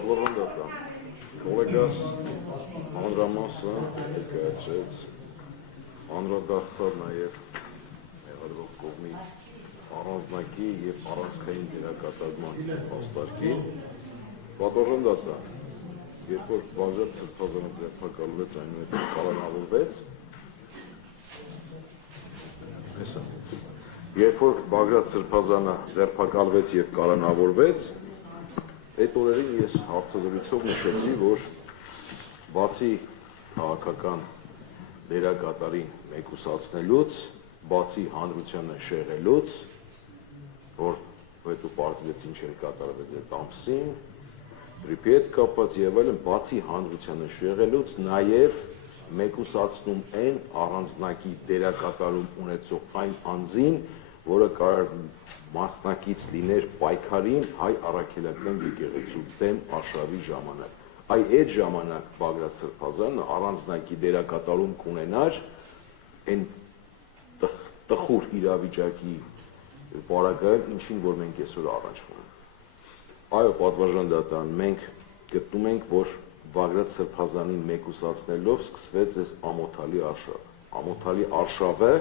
Պատվառանդատա, կոլեգաս հանրամասը ներկայացրեց անդրադարձավ նաև մեղադրող կողմի առանձնակի և առանցքային դերակատարման հաստարկին։ Պատվառանդատա, երբ որ Բաղդատ Սրբազանը ձերբակալվեց, այնուհետև կալանավորվեց, երբ որ Բաղդատ Սրբազանը ձերբակալվեց և կալանավորվեց, այդ օրերին ես հարցազրույցով նշեցի, որ բացի քաղաքական դերակատարին մեկուսացնելուց, բացի հանրությանը շեղելուց, որ հետո պարզվեց ինչ էր կատարվել այդ ամսին, գրիպի հետ կապված եւ այլն, բացի հանրությանը շեղելուց, նաև մեկուսացնում են առանձնակի դերակատարում ունեցող այն անձին, որը կարող մասնակից լիներ պայքարին հայ առաքելական եկեղեցու դեմ արշավի ժամանակ։ Այդ ժամանակ Բաղդատ Սրբազանը առանձնակի դերակատարում կունենար այն տխուր իրավիճակի պարագայում, ինչին որ մենք այսօր առաջվում ենք։ Այո, պատվարժանդատան, մենք գտնում ենք, որ Բաղդատ Սրբազանին մեկուսացնելով սկսվեց այս ամոթալի արշավ։ Ամոթալի արշավը,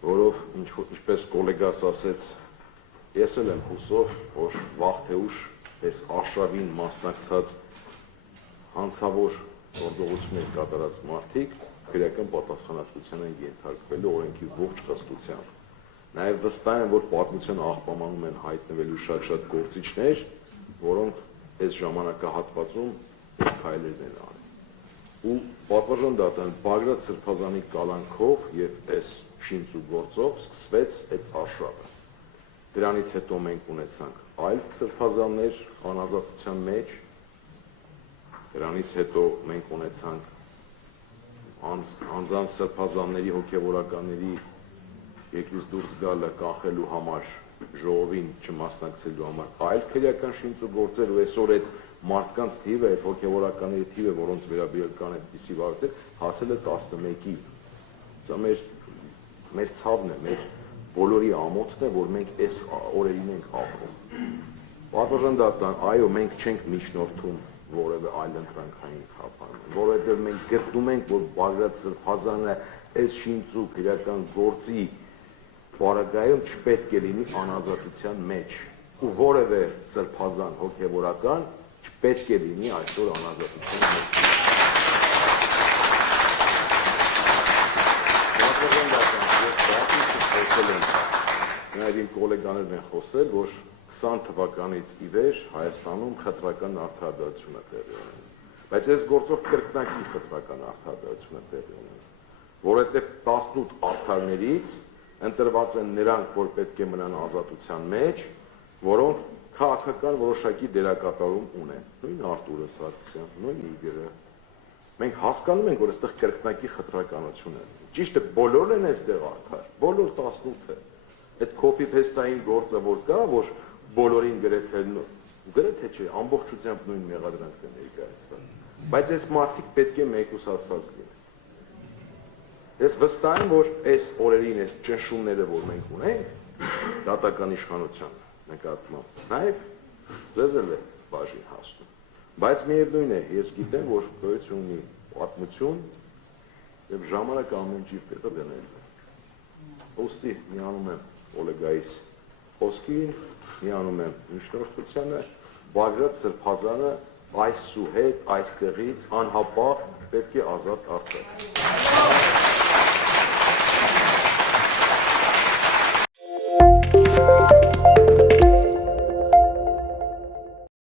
որով ինչպես կոլեգաս ասեց, ես էլ եմ հուսով, որ վաղ թե ուշ այս արշավին մասնակցած հանցավոր գործողություններ կատարած մարդիկ քրեական պատասխանատվության են ենթարկվելու օրենքի ողջ խստությամբ։ Նաև վստահ եմ, որ պատմության աղբամանում են հայտնվելու շատ գործիչներ, որոնք այս ժամանակահատվածում այս քայլերն են արել։ Ու պատվարժանդատան Բաղդատ Սրբազանի կալանքով եւ այս շինծու գործով սկսվեց այդ արշավը։ Դրանից հետո մենք ունեցանք այլ սրբազաններ անազատության մեջ, դրանից հետո մենք ունեցանք անձանց սրբազանների հոգևորականների երկրից դուրս գալը կանխելու համար, ժողովին չմասնակցելու համար այլ քրեական շինծու գործեր, ու այսօր այդ մարդկանց թիվը, այդ հոգևորականների թիվը, որոնց վերաբերյալ կան այդպիսի վարքեր, հասել է 11-ի։ Սա մեր ցավն է, մեր բոլորի ամոթն է, որ մենք այս օրերին ենք ապրում։ Պատվարժանդատան, այո, մենք չենք միջնորդում որևէ այլընտրանքային խափան, որովհետև մենք գտնում ենք, որ Բաղդատ Սրբազանը այս շինծու քրեական գործի պարագայում չպետք է լինի անազատության մեջ, ու որևէ սրբազան հոգևորական չպետք է լինի այսօր անազատության մեջ։ Նաև իմ կոլեգաներն են խոսել, որ 20 թվականից ի վեր Հայաստանում խտրական արդարադատություն է տեղի ունենում, բայց այս գործով կրկնակի խտրական արդարադատություն է տեղի ունենում, որովհետև 18 արդարներից ընտրված են նրանք, որ պետք է մնան ազատության մեջ, որոնք քաղաքական որոշակի դերակատարում ունեն, նույն Արտուրը Սարգսյան, նույն Իգորը։ Մենք հասկանում ենք, որ այստեղ կրկնակի խտրականություն է։ Ճիշտ է, բոլորն են այստեղ արդար, բոլոր 18-ը։ Այդ copy-paste-ային գործը որ կա, որ բոլորին գրեթե չէ, ամբողջությամբ նույն մեղադրանքն է ներկայացված, բայց այս մարդիկ պետք է մեկուսացված լինեն։ Ես վստահ եմ, որ այս օրերին այս ճնշումները, որ մենք ունենք, դատական իշխանության նկատմամբ, նաև ձեզ էլ է բաժին հասնում։ Բայց միևնույն է, ես գիտեմ, որ գոյություն ունի պատմություն եւ ժամանակ ամեն ինչ իր տեղը դնել է։ Ոստի միանում եմ կոլեգայիս խոսքին, միանում եմ միջնորդությանը, Բաղդատ Սրբազանը այսուհետ այստեղից անհապաղ պետք է ազատ արձակվի։